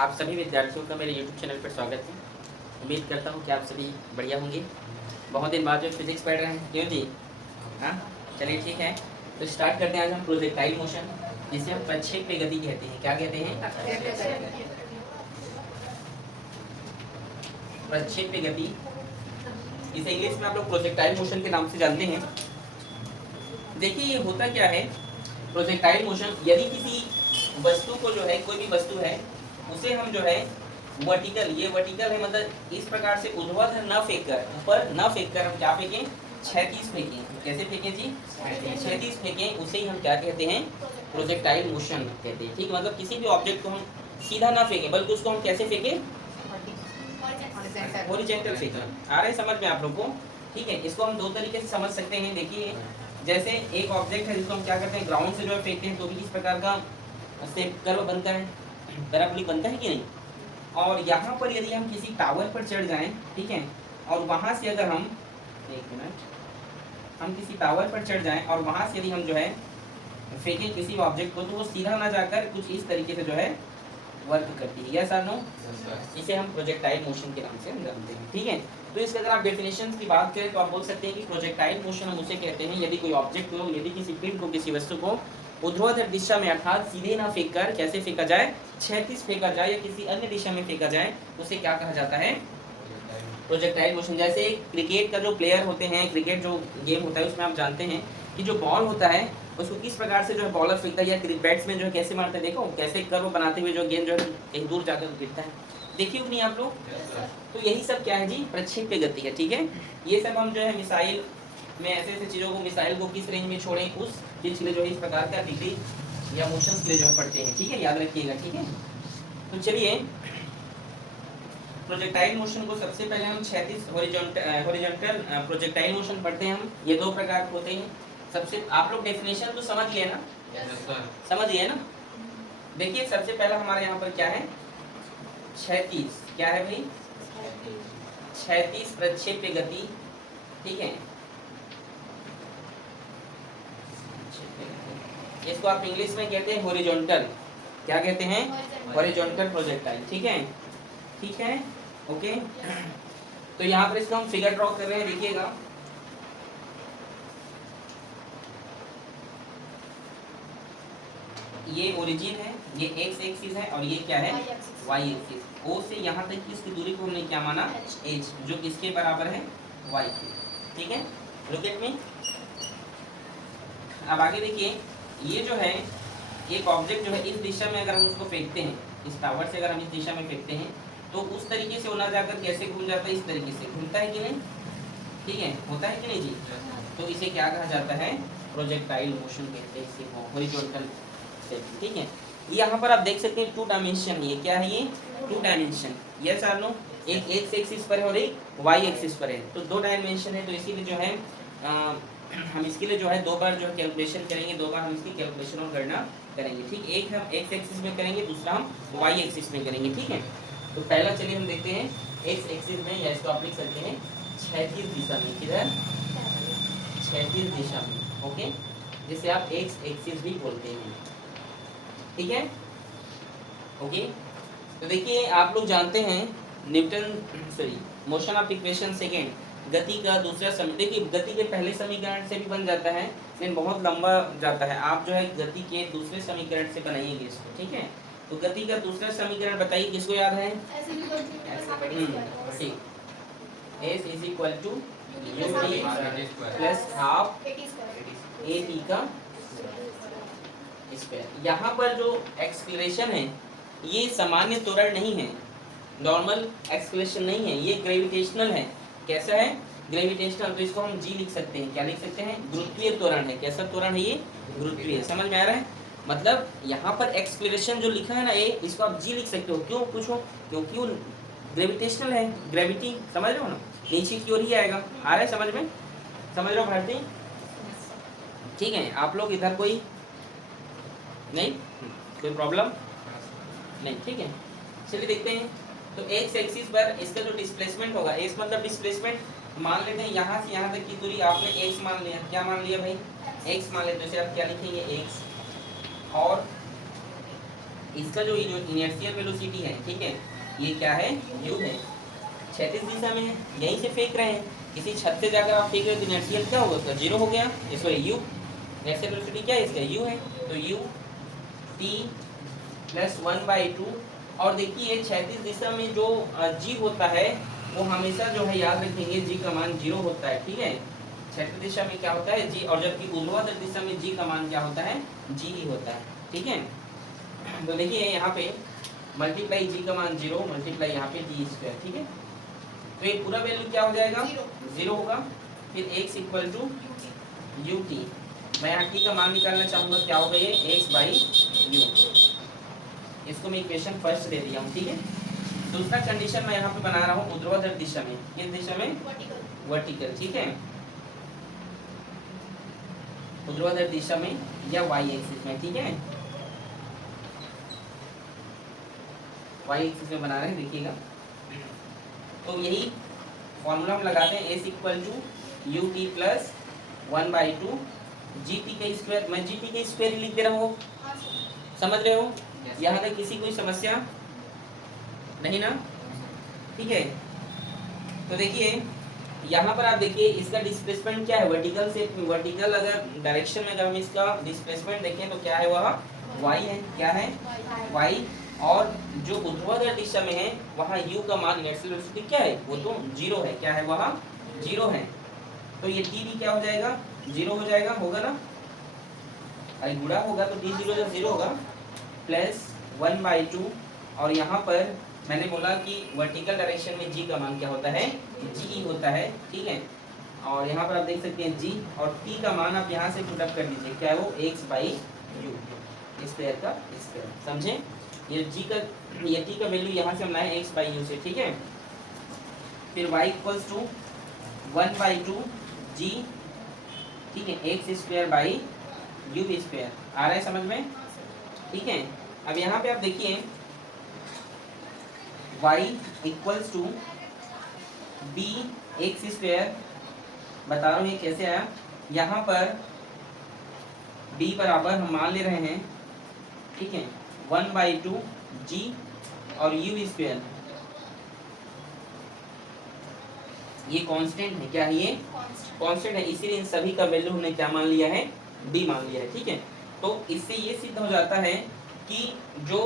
आप सभी विद्यार्थियों का मेरे YouTube चैनल पर स्वागत है। उम्मीद करता हूँ कि आप सभी बढ़िया होंगे। बहुत दिन बाद जो फिजिक्स पढ़ रहे हैं, क्यों जी? हाँ, चलिए ठीक है। तो स्टार्ट करते हैं आज हम प्रोजेक्टाइल मोशन, जिसे हम प्रक्षेप्य गति कहते हैं। क्या कहते हैं? प्रक्षेप्य गति। इसे इंग्लिश में आप लोग प्रोजेक्टाइल मोशन के नाम से जानते हैं। देखिए ये होता क्या है, प्रोजेक्टाइल मोशन, यदि किसी वस्तु को जो है, कोई भी वस्तु है, उसे हम जो है वर्टिकल, ये वर्टिकल है मतलब इस प्रकार से ऊर्ध्वाधर न फेंक कर, ऊपर न फेंक कर हम क्या फेंकें? क्षैतिज फेंकें। कैसे फेंकें जी? क्षैतिज फेंकें, उसे ही हम क्या कहते हैं? प्रोजेक्टाइल मोशन कहते हैं। ठीक, मतलब किसी भी ऑब्जेक्ट को हम सीधा ना फेंकें, बल्कि उसको हम कैसे फेंकें? हॉरिजॉन्टल फेंकें। आ रहा है समझ में आप लोग को? ठीक है, इसको हम दो तरीके से समझ सकते हैं। देखिए, जैसे एक ऑब्जेक्ट है जिसको हम क्या करते हैं, ग्राउंड से जो है फेंकते हैं, तो भी इस प्रकार का शेप कर्व बनता है, पैराबोलिक बनता है कि नहीं? और यहाँ पर यदि हम किसी टावर पर चढ़ जाएं, ठीक है, और वहाँ से अगर हम, एक मिनट, हम किसी टावर पर चढ़ जाएं और वहाँ से यदि हम जो है फेंकें किसी ऑब्जेक्ट को, तो वो सीधा ना जाकर कुछ इस तरीके से जो है वर्क करती है। यस और नो? इसे हम प्रोजेक्टाइल मोशन के नाम से हम जानते हैं। ठीक है, तो इसके अगर आप डेफिनेशन की बात करें तो आप बोल सकते हैं कि प्रोजेक्टाइल मोशन हम उसे कहते हैं यदि कोई ऑब्जेक्ट को, यदि किसी पिंड को, किसी वस्तु को ऊर्ध्वाधर दिशा में अर्थात सीधे ना फेंक कर कैसे फेंका जाए? क्षैतिज फेंका जाए या किसी अन्य दिशा में फेंका जाए, उसे क्या कहा जाता है? Projectile motion. जैसे क्रिकेट का जो प्लेयर होते हैं, क्रिकेट जो गेम होता है उसमें आप जानते हैं कि जो बॉल होता है उसको किस प्रकार से जो है बॉलर फेंकता है या बैट्समैन जो है कैसे मारता है। देखो कैसे कर्व बनाते हुए जो गेंद जो है कहीं दूर जाकर गिरता है। देखिए नहीं आप लोग? तो यही सब क्या है जी? प्रक्षेप्य गति है। ठीक है, ये सब हम जो है मिसाइल में ऐसे ऐसे चीज़ों को, मिसाइल को किस रेंज में छोड़ें, उस चीज़ के लिए जो है इस प्रकार का डिग्री या मोशन के लिए जो है पढ़ते हैं। ठीक है, याद रखिएगा। ठीक है, तो चलिए प्रोजेक्टाइल मोशन को सबसे पहले हम क्षैतिज हॉरिजॉन्टल प्रोजेक्टाइल मोशन पढ़ते हैं हम। ये दो प्रकार के होते हैं। सबसे आप लोग डेफिनेशन तो समझ लिए ना? समझ लिए ना? देखिए सबसे पहला हमारे यहाँ पर क्या है? क्षैतिज। क्या है भाई? क्षैतिज प्रक्षेप्य गति। ठीक है, इसको आप इंग्लिश में कहते हैं हॉरिजॉन्टल। क्या कहते हैं? Horizontal projectile. ठीक है, ठीक है, ओके। तो यहाँ पर इसको हम फिगर ड्रॉ कर रहे हैं, देखिएगा। ये ओरिजिन है, ये एक्स एक्सिस है और ये क्या है? Y axis. ओ से यहाँ तक की इसकी दूरी को हमने क्या माना? एच, जो किसके बराबर है? वाई के। ठीक है, लुक एट मी। अब आगे देखिए, ये जो है एक ऑब्जेक्ट जो है इस दिशा में अगर हम उसको फेंकते हैं, इस टावर से अगर हम इस दिशा में फेंकते हैं, तो उस तरीके से होना जाकर कैसे घूम जाता है? इस तरीके से घूमता है कि नहीं? ठीक है, होता है कि नहीं जी? तो इसे क्या कहा जाता है? प्रोजेक्टाइल मोशन कहते हैं इसे, हॉरिजॉन्टल स्टेप। ठीक है, यहाँ पर आप देख सकते हैं टू डायमेंशन। ये क्या है? ये टू डायमेंशन। यस और नो? एक एक्स एक्सिस पर है और एक वाई एक्सिस पर है, तो दो डायमेंशन है। तो इसीलिए जो है हम इसके लिए जो है दो बार जो है कैलकुलेशन करेंगे, दो बार हम इसकी कैलकुलेशन और गणना करेंगे। ठीक, एक हम एक्स एक्सिस में करेंगे, दूसरा हम वाई एक्सिस में करेंगे। ठीक है, तो पहला चलिए हम देखते हैं एक्स एक्सिस में, या इसको आप लिख सकते हैं क्षैतिज दिशा में। किधर? क्षैतिज दिशा में। ओके, जिसे आप एक्स एक्सिस भी बोलते हैं। ठीक है, ओके। तो देखिए आप लोग जानते हैं मोशन ऑफ इक्वेशन सेकेंड, गति का दूसरा समीकरण। देखिए गति के पहले समीकरण से भी बन जाता है, लेकिन बहुत लंबा जाता है। आप जो है गति के दूसरे समीकरण से बनाइएगा इसको। ठीक है, तो गति का दूसरा समीकरण बताइए, किसको याद है? ठीक, s is equal to u t plus half a t का स्क्वायर। यहाँ पर जो एक्सलेशन है ये सामान्य त्वरण नहीं है, नॉर्मल एक्सलेशन नहीं है, ये ग्रेविटेशनल है। कैसा है? ग्रेविटेशनल। तो इसको हम जी लिख सकते हैं। क्या लिख सकते हैं? गुरुत्वीय त्वरण है। कैसा त्वरण है ये? गुरुत्वीय। समझ में आ रहा है? मतलब यहाँ पर एक्सलेशन जो लिखा है ना ए, इसको आप जी लिख सकते हो। क्यों पूछो? क्योंकि वो ग्रेविटेशनल है, ग्रेविटी। समझ रहे हो ना? नीचे की ओर ही आएगा। आ रहा है समझ में? समझ रहे हो भारती? ठीक है, आप लोग इधर कोई नहीं, कोई प्रॉब्लम नहीं? ठीक है, चलिए देखते हैं। तो एक्स एक्सिस पर इसका जो डिस्प्लेसमेंट होगा, एक्स मतलब डिस्प्लेसमेंट, मान लेते हैं यहाँ से यहाँ तक की दूरी आपने एक्स मान लिया। क्या मान लिया भाई? एक्स मान लेते हैं। तो इसे आप क्या लिखेंगे? एक्स। और इसका जो इनर्शियल वेलोसिटी है, ठीक है, ये क्या है, u है, क्षैतिज दिशा में है, यहीं से फेंक रहे हैं, किसी छत से जाकर आप फेंक रहे हो तो इनर्शियल क्या होगा, उसका जीरो हो गया, सॉरी u, इनर्शियल वेलोसिटी क्या है इसका, u है, तो u t प्लस 1/2। और देखिए क्षैतिज दिशा में जो g होता है वो हमेशा जो है याद रखेंगे g का मान 0 होता है, ठीक है, क्षैतिज दिशा में क्या होता है g, और जबकि ऊर्ध्वाधर दिशा में g का मान क्या होता है, g ही होता है, ठीक है। तो देखिए यहाँ पे मल्टीप्लाई g का मान 0 मल्टीप्लाई यहाँ पे t स्क्वायर, ठीक है, तो ये पूरा वैल्यू क्या हो जाएगा, 0 होगा, फिर x equal to u t, मैं यहाँ t का मान निकालना चाहूँगा, क्या होगा ये x/u, इसको मैं इक्वेशन फर्स्ट दे दिया हूँ, ठीक है। दूसरा कंडीशन मैं यहाँ पे बना रहा हूँ ऊर्ध्वाधर दिशा में, किस दिशा में, वर्टिकल, ठीक है, ऊर्ध्वाधर दिशा में या y एक्सिस में, ठीक है, y एक्सिस में बना रहे हैं, देखिएगा। तो यही फॉर्मूला हम लगाते हैं, s equal to u t plus 1/2 g t का स्क्वायर, मैं जी टी का स्क्वायर लिख दे रहा हूँ, समझ रहे हो, यहाँ तक किसी कोई समस्या नहीं ना, ठीक है। तो देखिए यहाँ पर आप देखिए इसका डिस्प्लेसमेंट क्या है, वर्टिकल से वर्टिकल अगर डायरेक्शन में अगर हम इसका डिस्प्लेसमेंट देखें तो क्या है, वह y है, क्या है y, और जो ऊर्ध्वाधर दिशा में है वहाँ u का मान इनर्शियल वेलोसिटी क्या है, वो तो 0 है, क्या है वह 0 है, तो ये t भी क्या हो जाएगा, 0 हो जाएगा, होगा ना, अरे गुणा होगा तो t 0 होगा, प्लस 1/2, और यहाँ पर मैंने बोला कि वर्टिकल डायरेक्शन में g का मान क्या होता है, g होता है, ठीक है, और यहाँ पर आप देख सकते हैं g, और t का मान आप यहाँ से पुटअप कर दीजिए, क्या है वो x/u, स्क्वायर का स्क्वायर, समझे, ये g का, ये t का वैल्यू यहाँ से हमने है x/u से, ठीक है, फिर y इक्वल्स टू 1/2 g, ठीक है, x² u स्क्वायर, आ रहा है समझ में, ठीक है। अब यहाँ पे आप देखिए y equals to b x², बता रहा हूँ ये कैसे आया, यहाँ पर b बराबर हम मान ले रहे हैं, ठीक है, 1/2 g और u स्क्वायर, ये कांस्टेंट है, क्या है ये कांस्टेंट है, इसीलिए इन सभी का वैल्यू हमने क्या मान लिया है, b मान लिया है, ठीक है। तो इससे ये सिद्ध हो जाता है कि जो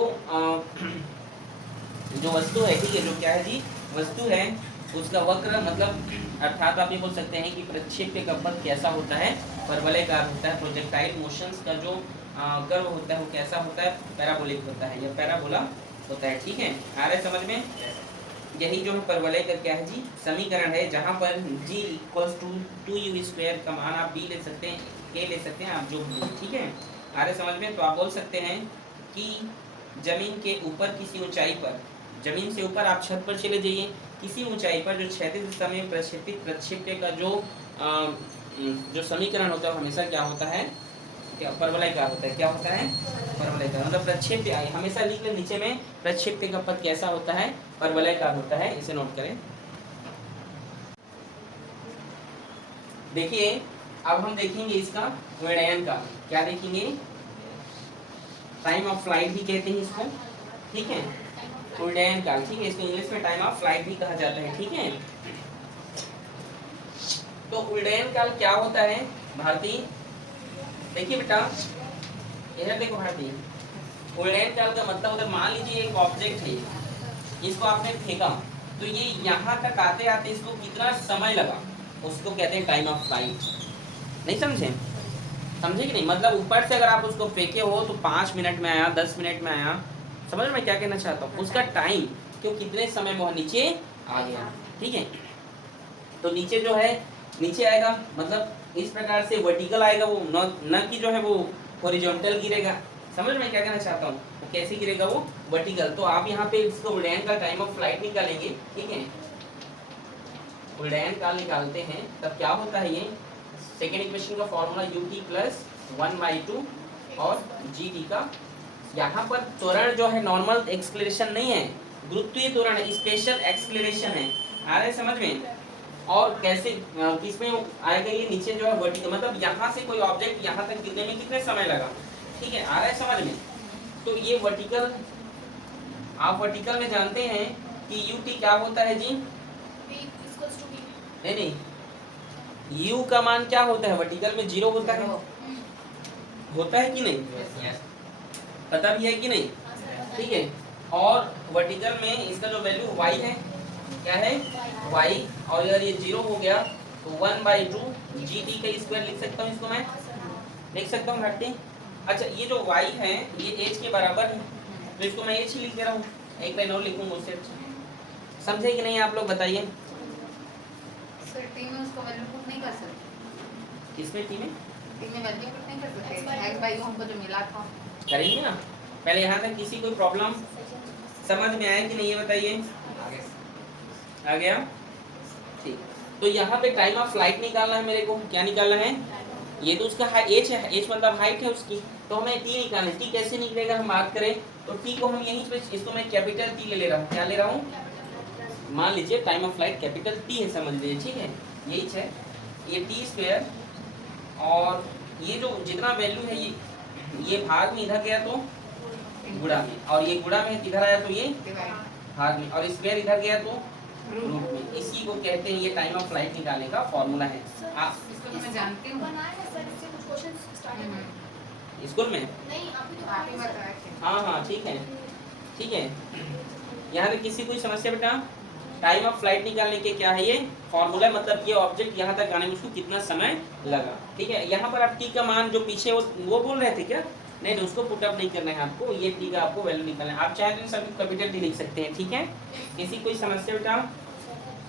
जो वस्तु है, ठीक है, जो क्या है जी, वस्तु है, उसका वक्र मतलब अर्थात आप ये बोल सकते हैं कि प्रक्षेप्य का पथ कैसा होता है, परवलयकार होता है, प्रोजेक्टाइल मोशंस का जो कर्व होता है वो कैसा होता है, पैराबोलिक होता है, या पैराबोला होता है, ठीक है, आ रहा है समझ में। यही जो है परवलय का क्या है जी, समीकरण है, जहाँ पर g equals to 2u square का मान आप b ले सकते हैं, a ले सकते हैं, आप जो भी, ठीक है, आ रहे समझ में। तो आप बोल सकते हैं कि जमीन के ऊपर किसी ऊंचाई पर, जमीन से ऊपर आप छत पर चले जाइए, किसी ऊंचाई पर जो क्षैतिज दिशा में प्रक्षेपित प्रक्षेप्य का जो समीकरण होता है हमेशा क्या होता है, क्या परवलयकार होता है, क्या होता है परवलयकार, मतलब प्रक्षेप्य, हमेशा लिख ले नीचे में, प्रक्षेप्य का पथ कैसा होता है, परवलयकार होता है, इसे नोट करें। देखिए अब हम देखेंगे इसका उड्डयन का, क्या देखेंगे, टाइम ऑफ फ्लाइट भी कहते हैं इसको, ठीक है, उड्डयन काल, ठीक है, इसको इंग्लिश में टाइम ऑफ फ्लाइट भी कहा जाता है, ठीक है। तो उड्डयन काल क्या होता है भारती, देखिए बेटा, इधर देखो भारती, उड्डयन काल का मतलब अगर मान लीजिए एक ऑब्जेक्ट है, इसको आपने फेंका, तो ये यहाँ तक आते आते इसको कितना समय लगा, उसको कहते हैं टाइम ऑफ फ्लाइट, नहीं समझे, समझे कि नहीं, मतलब ऊपर से अगर आप उसको फेंके हो तो 5 मिनट में आया, 10 मिनट में आया, समझ में क्या कहना चाहता हूँ, उसका टाइम, क्यों कितने समय में वो नीचे आ गया, ठीक है। तो नीचे जो है, नीचे आएगा मतलब इस प्रकार से वर्टिकल आएगा, वो न कि जो है वो हॉरिजॉन्टल गिरेगा, समझ में क्या कहना चाहता हूँ, वो कैसे गिरेगा, वो वर्टिकल। तो आप यहाँ पे इसको उड्डयन का टाइम ऑफ फ्लाइट निकालेंगे, ठीक है, उड्डयन काल निकालते हैं, तब क्या होता है, ये सेकेंड इक्वेशन का फॉर्मूला u t प्लस 1/2 और g t का, यहाँ पर त्वरण जो है नॉर्मल एक्सलेरेशन नहीं है, गुरुत्वीय त्वरण है, स्पेशल एक्सलेरेशन है, आ रहा है समझ में। और कैसे किसमें आएगा, ये नीचे जो है वर्टिकल, मतलब यहाँ से कोई ऑब्जेक्ट यहाँ तक गिरने में कितने समय लगा, ठीक है, आ रहा है समझ में। तो ये वर्टिकल, आप वर्टिकल में जानते हैं कि यू टी क्या होता है जी? नहीं नहीं, u का मान क्या होता है वर्टिकल में? 0 होता है, होता है कि नहीं? पता भी है कि नहीं? ठीक है, और वर्टिकल में इसका जो वैल्यू y है, क्या है? y, और अगर ये 0 हो गया तो 1/2 gt का स्क्वायर लिख सकता हूँ, इसको मैं लिख सकता हूँ घाटी। अच्छा, ये जो y है ये h के बराबर है, तो इसको मैं h ही लिख दे रहा हूँ, एक लाइन और लिखूंगा उससे अच्छा। समझे कि नहीं आप लोग बताइए? टी में उसको वैल्यू पुट नहीं कर सकते। किसमें टी में? टी में वैल्यू पुट नहीं कर सकते, x बाई हमको जो मिला था करेंगे ना। पहले यहाँ तक किसी कोई प्रॉब्लम समझ में आया कि नहीं, ये बताइए? आ गया? ठीक। तो यहाँ पे टाइम ऑफ फ्लाइट निकालना है मेरे को, क्या निकालना है? ये तो उसका एच है, एच मतलब हाइट है उसकी, तो हमें टी निकालना है। टी कैसे निकलेगा हम बात करें तो टी को हम यहीं पे, इसको मैं कैपिटल टी ले रहा हूँ, क्या ले रहा हूँ? मान लीजिए time of flight capital T है, समझ लीजिए, ठीक है, यही है ये टी स्क्वायर, और ये जो जितना वैल्यू है ये भाग में इधर गया तो गुणा में, और ये गुणा में इधर आया तो ये भाग में, और स्क्वायर इधर गया तो रूट में। इसी को कहते हैं, ये टाइम ऑफ फ्लाइट निकालने का फॉर्मूला है। आप इसको मैं जानती हूँ। स्कूल में आप ही बताया थे। हाँ हाँ ठीक है, ठीक है। यहाँ पे किसी कोई समस्या बेटा? टाइम ऑफ फ्लाइट निकालने के क्या है ये फॉर्मूला, मतलब ये ऑब्जेक्ट यहाँ तक आने में उसको कितना समय लगा, ठीक है। यहाँ पर आप टी का मान जो पीछे वो बोल रहे थे क्या? नहीं, उसको पुटअप नहीं करना है आपको, ये टी का आपको वैल्यू निकालना है। आप चाहे तो सभी कैपिटल टी लिख सकते हैं, ठीक है। किसी कोई समस्या बेटा?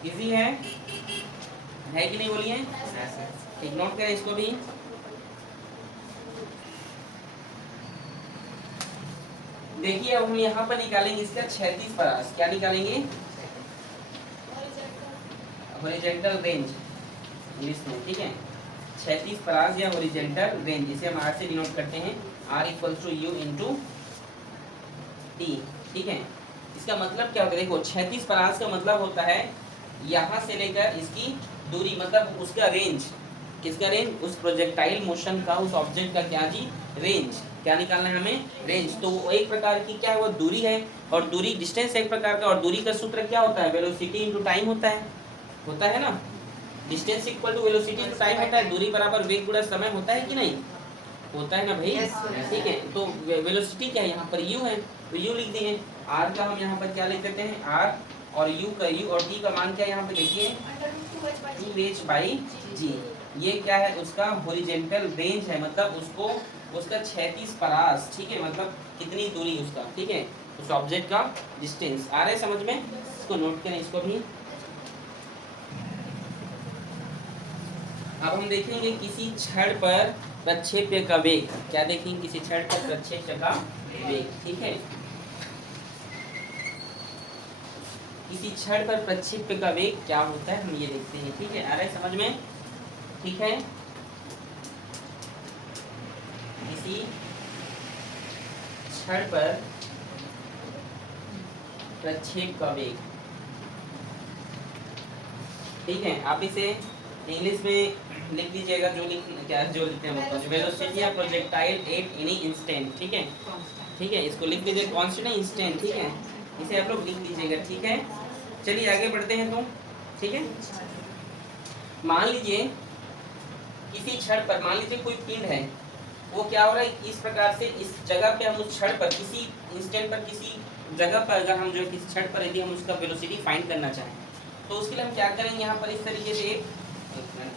इजी है कि नहीं, बोलिए। ठीक, नोट करें इसको भी। देखिए अब हम यहाँ पर निकालेंगे इसका 36 परास, क्या निकालेंगे? हॉरिजॉन्टल रेंज इंग्लिश में, ठीक है। 36 परास या हॉरिजॉन्टल रेंज, इसे हम आर से डिनोट करते हैं, r equals to u into t, ठीक है। इसका मतलब क्या होता है? देखो 36 परास का मतलब होता है यहाँ से लेकर इसकी दूरी, मतलब उसका रेंज, किसका रेंज? उस प्रोजेक्टाइल मोशन का, उस ऑब्जेक्ट का क्या जी? रेंज। क्या निकालना है हमें? रेंज। तो वो एक प्रकार की क्या है, वो दूरी है, और दूरी डिस्टेंस एक प्रकार का, और दूरी का सूत्र क्या होता है? वेलोसिटी इनटू टाइम होता है ना। Distance equal to velocity into time होता है, दूरी बराबर वेग गुणा समय, होता है कि नहीं? होता है ना भाई, ठीक है। तो वेलोसिटी क्या है यहाँ पर? u है, तो u लिख दिए। r का हम यहाँ पर क्या लिख देते हैं? r, और u और t का मान क्या है यहाँ पे? देखिए 2h/g। ये क्या है? उसका हॉरिजॉन्टल रेंज है, मतलब उसका 36 परास, ठीक है, मतलब कितनी दूरी उसका, ठीक है, उस ऑब्जेक्ट का डिस्टेंस। आ रहा है समझ में? इसको नोट करें, इसको भी। अब हम देखेंगे किसी छड़ पर प्रक्षेप्य का वेग, क्या देखेंगे? किसी छड़ पर प्रक्षेप्य का वेग, ठीक है। किसी छड़ पर प्रक्षेप्य का वेग क्या होता है, हम ये देखते हैं, ठीक है। आ रहा है समझ में? ठीक है। किसी छड़ पर प्रक्षेप का वेग, ठीक है। आप इसे इंग्लिश में लिख लीजिएगा, जो लिखते हैं वो velocity of projectile at any instant, ठीक है, ठीक है। इसको लिख लीजिए कांस्टेंट इंस्टेंट, ठीक है, इसे आप लोग लिख लीजिएगा, ठीक है। चलिए आगे बढ़ते हैं तो, ठीक है। मान लीजिए किसी छड़ पर, मान लीजिए कोई पिंड है, वो क्या हो रहा है, इस प्रकार से इस जगह पे हम उस छड़ पर किसी इंस्टेंट पर, किसी जगह पर अगर हम जो है किसी छड़ पर यदि हम उसका वेलोसिटी फाइंड करना चाहें, तो उसके लिए हम क्या करेंगे? यहाँ पर इस तरीके से एक मिनट,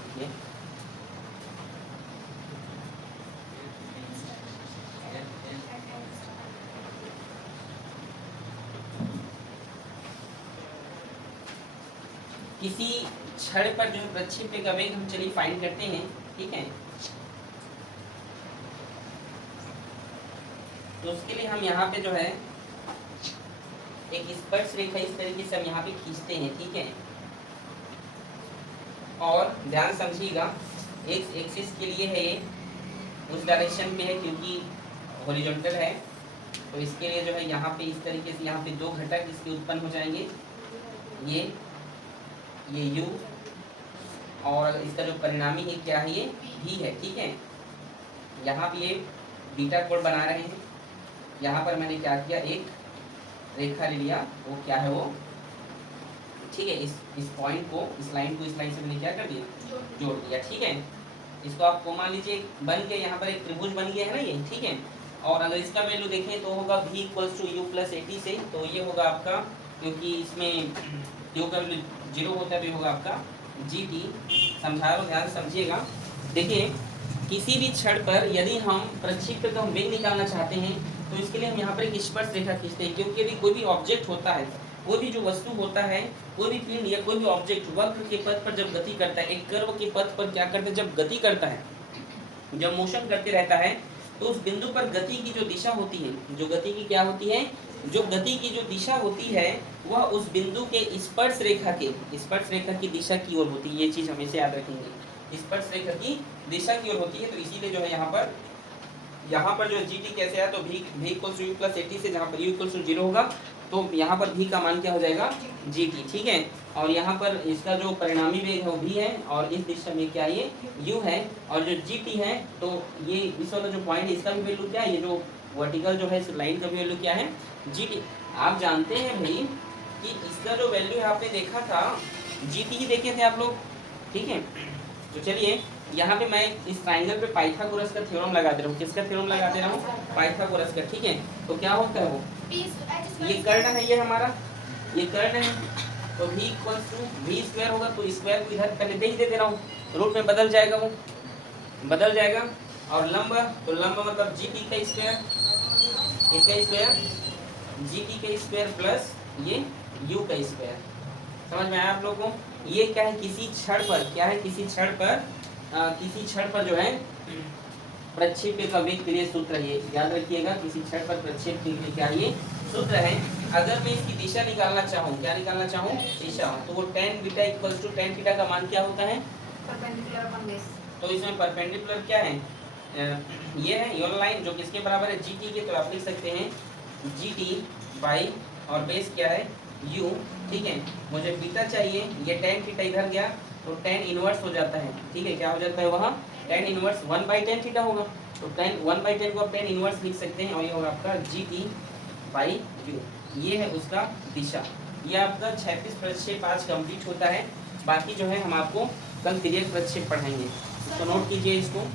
किसी छड़ पर जो प्रक्षेप्य का वेग हम चलिए फाइंड करते हैं, ठीक है। तो उसके लिए हम यहाँ पे जो है एक स्पर्श रेखा इस तरीके से हम यहाँ पे खींचते हैं, ठीक है। और ध्यान समझिएगा, एक्स एक्सिस के लिए है ये, उस डायरेक्शन पे है क्योंकि हॉरिजॉन्टल है, तो इसके लिए जो है यहाँ पे इस तरीके से यहाँ पे दो घटक इसके उत्पन्न हो जाएंगे, ये u, और इसका जो परिणामी है क्या है? ये v है, ठीक है। यहाँ पे ये बीटा कोण बना रहे हैं, यहाँ पर मैंने क्या किया, एक रेखा ले लिया, वो क्या है वो, ठीक है, इस पॉइंट को, इस लाइन को इस लाइन से मैंने क्या कर दिया, जोड़ दिया, ठीक है। इसको आपको मान लीजिए बन गया, यहाँ पर एक त्रिभुज बन गया है ना ये, ठीक है। और अगर इसका वैल्यू देखें तो होगा v equals to u plus 80 से, तो ये होगा आपका, क्योंकि इसमें यू का वैल्यू 0 होता है, तो ये होगा आपका जी टी। समझा रहा हूँ, ध्यान से समझिएगा। देखिए किसी भी क्षण पर यदि हम प्रक्षेप्य का वेग निकालना चाहते हैं तो इसके लिए हम यहाँ पर एक स्पर्श रेखा खींचते हैं, क्योंकि यदि कोई भी ऑब्जेक्ट होता है, कोई भी जो वस्तु होता है, कोई भी पिंड या कोई भी ऑब्जेक्ट वक्र के पथ पर जब गति करता है, एक कर्व के पथ पर क्या करता है, जब गति करता है, जब मोशन करते रहता है, तो उस बिंदु पर गति की जो दिशा होती है, जो गति की क्या होती है, जो गति की जो दिशा होती है, वह उस बिंदु के स्पर्श रेखा की दिशा की ओर होती है। ये चीज हमेशा याद रखेंगे, स्पर्श रेखा की दिशा की ओर होती है। तो इसीलिए जो है यहाँ पर जो जी टी कैसे है, तो v equals to u plus 80 से, जहाँ पर u इक्वल्स टू 0 होगा, तो यहाँ पर v का मान क्या हो जाएगा, जी टी, ठीक है। और यहाँ पर इसका जो परिणामी वेग है वो v है, और इस दिशा में क्या ये u है, और जो जी टी है, तो ये इस वाला जो पॉइंट है इसका भी वैल्यू क्या है, ये जो वर्टिकल जो है इस लाइन का भी वैल्यू क्या है, जी टी। आप जानते हैं भाई कि इसका जो वैल्यू है आपने देखा था, जी टी ही देखे थे आप लोग, ठीक है। तो चलिए यहाँ पे मैं इस ट्राइंगल पे पाइथागोरस का थ्योरम लगा दे रहा हूँ। किसका थ्योरम लगा दे रहा हूँ, पाइथागोरस का, ठीक है। तो क्या होता है वो, ये कर्ण है, ये हमारा ये कर्ण है, तो v equals to v square होगा, तो स्क्वायर को इधर पहले दे दे रहा हूँ, रूट में बदल जाएगा, वो बदल जाएगा। और लंब, तो लंब मतलब जी टी का स्क्वायर, इसका स्क्वायर, जी टी का स्क्वायर प्लस ये u का स्क्वायर। समझ में आया आप लोगों को। ये क्या है, किसी क्षण पर क्या है, किसी क्षण पर जो है प्रक्षेप्य का वेग के लिए सूत्र है, याद रखिएगा, किसी क्षण पर प्रक्षेप्य के लिए क्या ये सूत्र है। अगर मैं इसकी दिशा निकालना चाहूँ, क्या निकालना चाहूँ, दिशा, तो वो tan beta equals to tan theta का मान क्या होता है, परपेंडिकुलर अपन बेस। तो इसमें परपेंडिकुलर क्या है, ये है योल लाइन, जो किसके बराबर है, जी टी के। तो आप लिख सकते हैं जी टी बाई, और बेस क्या है, u, ठीक है। मुझे बीटा चाहिए, ये tan थीटा इधर गया तो tan इनवर्स हो जाता है, ठीक है। क्या हो जाता है वहाँ, tan इनवर्स 1/tan थीटा होगा, तो tan 1/tan को आप tan इनवर्स लिख सकते हैं, और ये होगा आपका जी टी बाई u। ये है उसका दिशा। ये आपका 36 प्रक्षेप आज कंप्लीट होता है। बाकी जो है हम आपको कल तिर्यक प्रक्षेप पढ़ाएंगे, तो नोट कीजिए इसको।